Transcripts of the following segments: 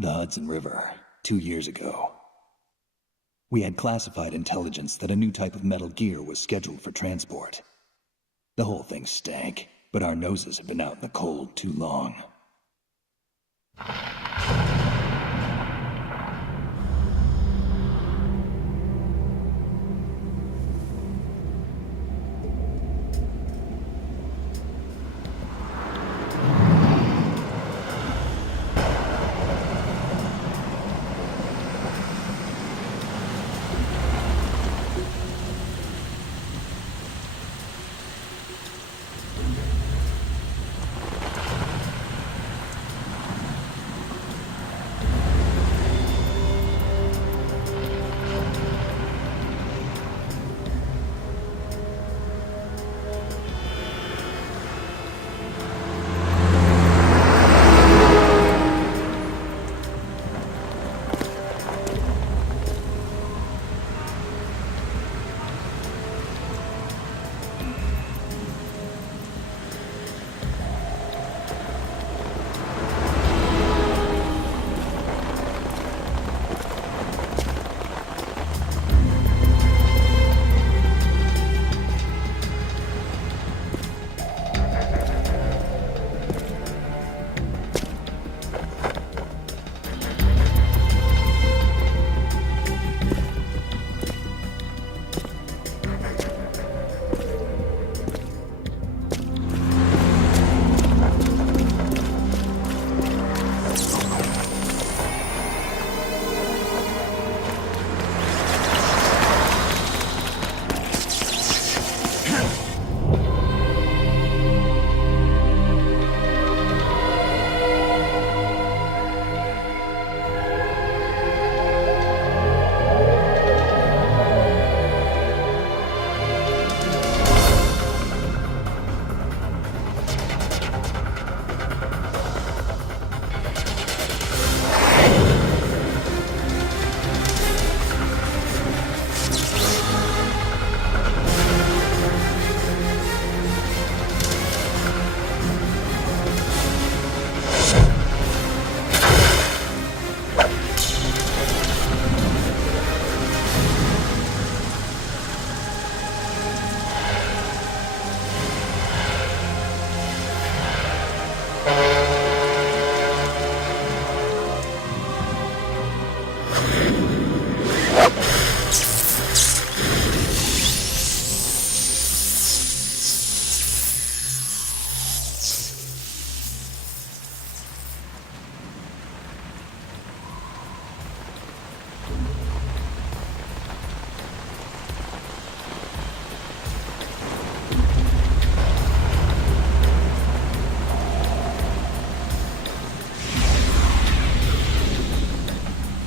The Hudson River, 2 years ago. We had classified intelligence that a new type of metal gear was scheduled for transport. The whole thing stank, but our noses had been out in the cold too long.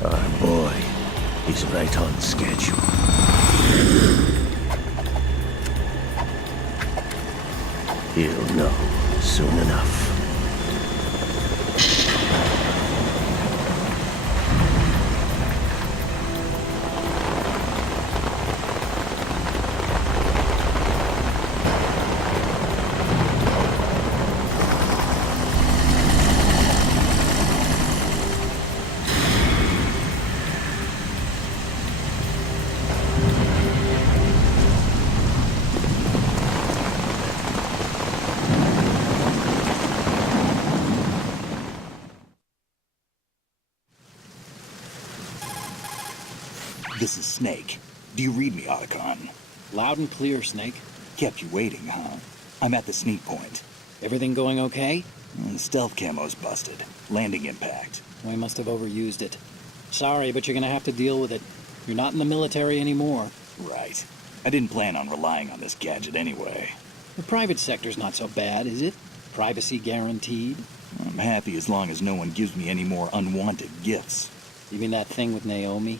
Our boy is right on schedule. He'll know soon enough. This is Snake. Do you read me, Otacon? Loud and clear, Snake. Kept you waiting, huh? I'm at the sneak point. Everything going okay? The stealth camo's busted. Landing impact. We must have overused it. Sorry, but you're gonna have to deal with it. You're not in the military anymore. Right. I didn't plan on relying on this gadget anyway. The private sector's not so bad, is it? Privacy guaranteed? I'm happy as long as no one gives me any more unwanted gifts. You mean that thing with Naomi?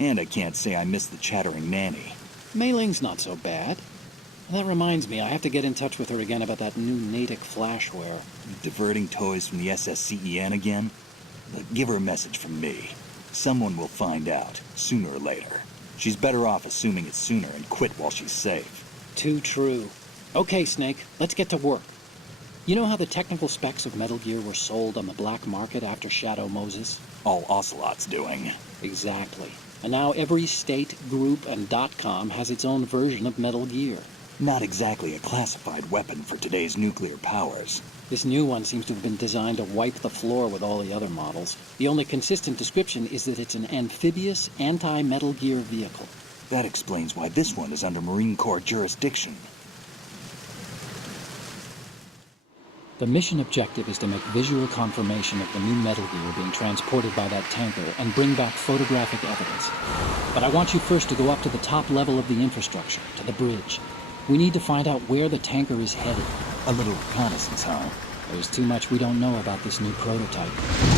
And I can't say I miss the chattering nanny. Mei Ling's not so bad. That reminds me, I have to get in touch with her again about that new Natick flashware. Diverting toys from the SSCEN again? But give her a message from me. Someone will find out, sooner or later. She's better off assuming it sooner and quit while she's safe. Too true. Okay, Snake, let's get to work. You know how the technical specs of Metal Gear were sold on the black market after Shadow Moses? all Ocelot's doing. Exactly. And now every state, group, and .com has its own version of Metal Gear. Not exactly a classified weapon for today's nuclear powers. This new one seems to have been designed to wipe the floor with all the other models. The only consistent description is that it's an amphibious, anti-Metal Gear vehicle. That explains why this one is under Marine Corps jurisdiction. The mission objective is to make visual confirmation of the new Metal Gear being transported by that tanker and bring back photographic evidence. But I want you first to go up to the top level of the infrastructure, to the bridge. We need to find out where the tanker is headed. A little reconnaissance, huh? There's too much we don't know about this new prototype.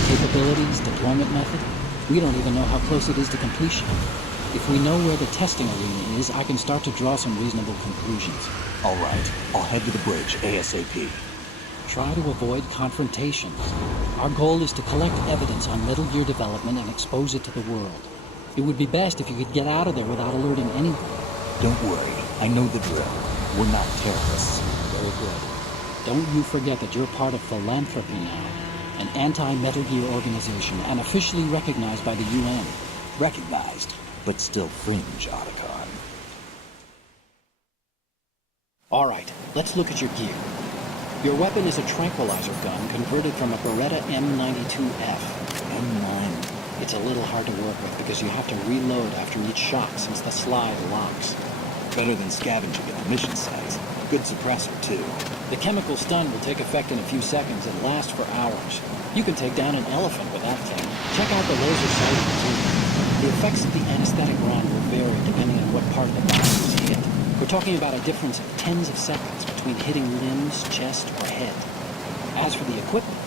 Capabilities, deployment method. We don't even know how close it is to completion. If we know where the testing arena is, I can start to draw some reasonable conclusions. All right, I'll head to the bridge ASAP. Try to avoid confrontations. Our goal is to collect evidence on Metal Gear development and expose it to the world. It would be best if you could get out of there without alerting anyone. Don't worry, I know the drill. We're not terrorists. Very good. Don't you forget that you're part of Philanthropy now, an anti-Metal Gear organization and officially recognized by the UN. Recognized, but still fringe, Otacon. All right, let's look at your gear. Your weapon is a tranquilizer gun converted from a Beretta M92F. M9. It's a little hard to work with because you have to reload after each shot since the slide locks. Better than scavenging at the mission site. Good suppressor, too. The chemical stun will take effect in a few seconds and last for hours. You can take down an elephant with that thing. Check out the laser sighting, too. The effects of the anesthetic round will vary depending on what part of the body is hit. We're talking about a difference of tens of seconds between hitting limbs, chest, or head. As for the equipment...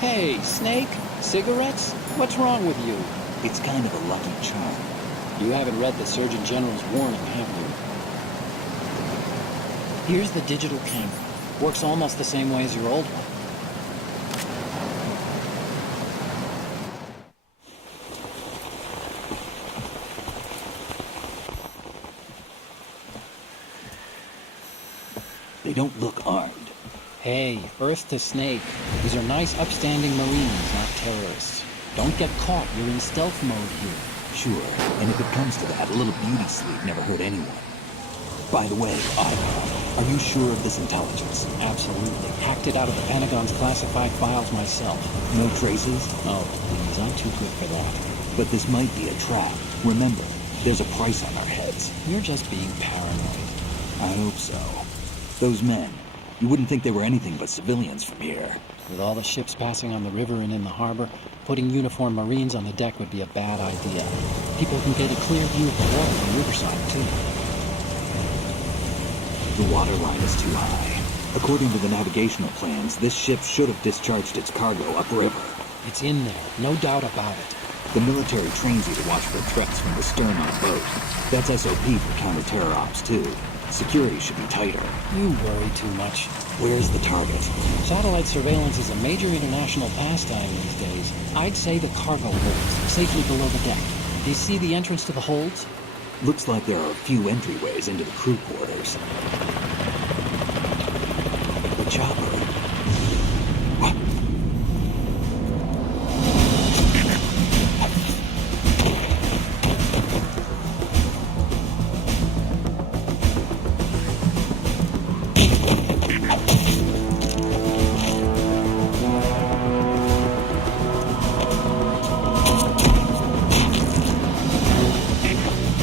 Hey, Snake? Cigarettes? What's wrong with you? It's kind of a lucky charm. You haven't read the Surgeon General's warning, have you? Here's the digital camera. Works almost the same way as your old one. They don't look armed. Hey, Earth to Snake. These are nice, upstanding Marines, not terrorists. Don't get caught. You're in stealth mode here. Sure, and if it comes to that, a little beauty sleep never hurt anyone. By the way, Otacon, are you sure of this intelligence? Absolutely. Hacked it out of the Pentagon's classified files myself. No traces? Oh, please, I'm too good for that. But this might be a trap. Remember, there's a price on our heads. You're just being paranoid. I hope so. Those men, you wouldn't think they were anything but civilians from here. With all the ships passing on the river and in the harbor, putting uniformed Marines on the deck would be a bad idea. People can get a clear view of the water from riverside, too. The water line is too high. According to the navigational plans, this ship should have discharged its cargo upriver. It's in there, no doubt about it. The military trains you to watch for threats from the stern on a boat. That's SOP for counter-terror ops, too. Security should be tighter. You worry too much. Where's the target? Satellite surveillance is a major international pastime these days. I'd say the cargo holds, safely below the deck. Do you see the entrance to the holds? Looks like there are a few entryways into the crew quarters. The chopper. What?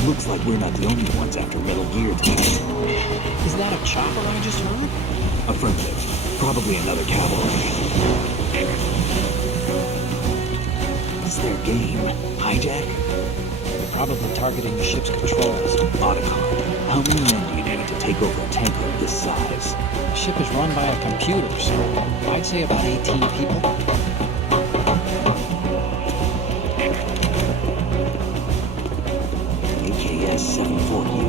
Looks like we're not the only ones after Metal Gear tonight. Is that a chopper I just heard? Affirmative. Probably another cavalry. What's their game? Hijack? They're probably targeting the ship's controls. Otacon, how many men do you need to take over a tanker of this size? The ship is run by a computer, so I'd say about 18 people. AKS-740